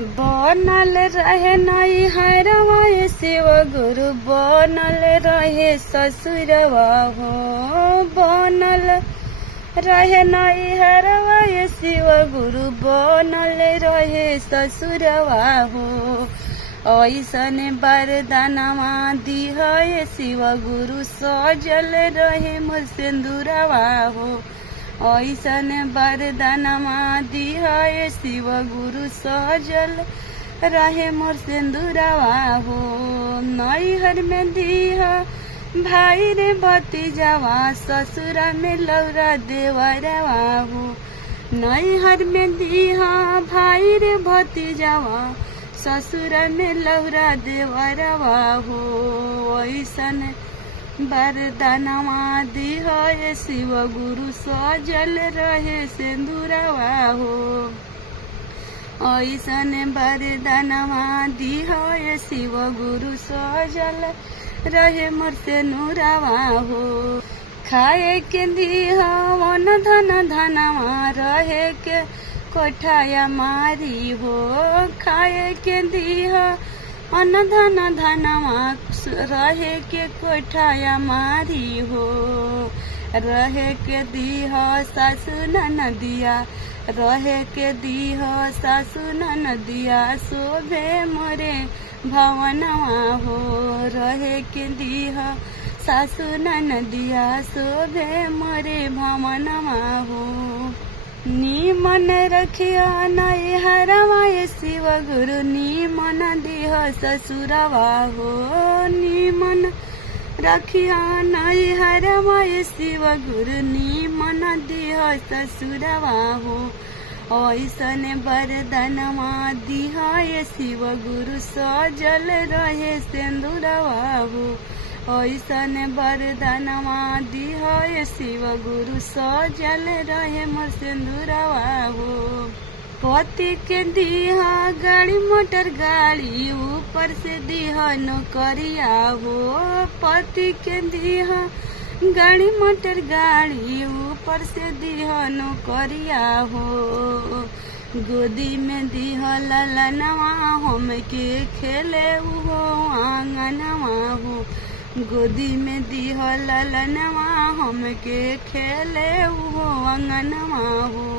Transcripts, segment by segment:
बनल रहे नैहरवा शिव गुरु, बनल रहे ससुरवा हो। बनल रहे नैहरवा शिव गुरु, बनल रहे ससुरवा हो। ऐसन वरदानवा दिह शिव गुरु, सजल रहे मोर सिंदूरवा हो। ऐसन वरदानवा दिह शिव गुरु, सजल रहे मोर सिंदूरवा हो। नैहर में दिह भाई रे भतीजावा, ससुर में लौरा देवरवा हो। नैहर में दिह भाई रे भतीजावा, ससुर में लौरा देवरवा हो। ऐसन वरदानवा दिह शिव गुरु, सजल रहे सिंदूरवा हो। ऐसन वरदानवा दिह शिव गुरु, सजल रहे मोर सिंदूरवा हो। खाए के दिह वन धन धनवा, रहे के कोठाया मारी हो। खाए के दिह अन धन धनवा, रहे के कोठाया मारी हो। रहे के दिह सासु ननदिया, रहे के दिह सासु ननदिया, शोभे मोरे भवनवा हो। रहे के दिह सासु ननदिया, शोभे मोरे भवनवा हो। नीमन रखिया नैहरवा शिव गुरु, नीमन दिह ससुरवा हो। नीमन रखिया नैहरवा शिव गुरु, नीमन दिह ससुरवा हो। ऐसन वरदानवा दिह शिव गुरु, सजल रहे सिंदूरवा हो। ऐसन वरदानवा दिह शिव गुरु, सजल रहे मोर सिंदूरवा हो। पति के दिह गाड़ी मोटर गाड़ी, ऊपर से दिह नौकरिया हो। पति के दिह गाड़ी मोटर गाड़ी, ऊपर से दिह नौकरिया हो। गोदी में दिह ललनवा, हमके खेले हो आंगनवा हो। गोदी में दिह ललनवा, हमके खेले हो अंगनवा हो।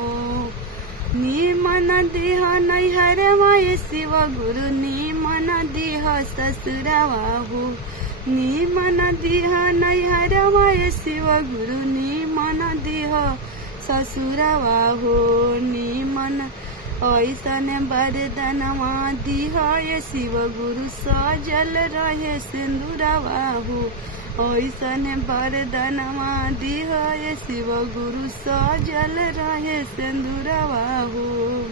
नीमन दिह नैहरवा शिव गुरु, नीमन दिह ससुरवा हो। नीमन दिह नैहरवा शिव गुरु, नीमन दिह ससुरवा हो। नीमन ऐसन वरदानवा दिह शिव गुरु, सजल रहे सिंदूरवा हो। ऐसन वरदानवा दिह शिव गुरु, सजल रहे सिंदूरवा हो।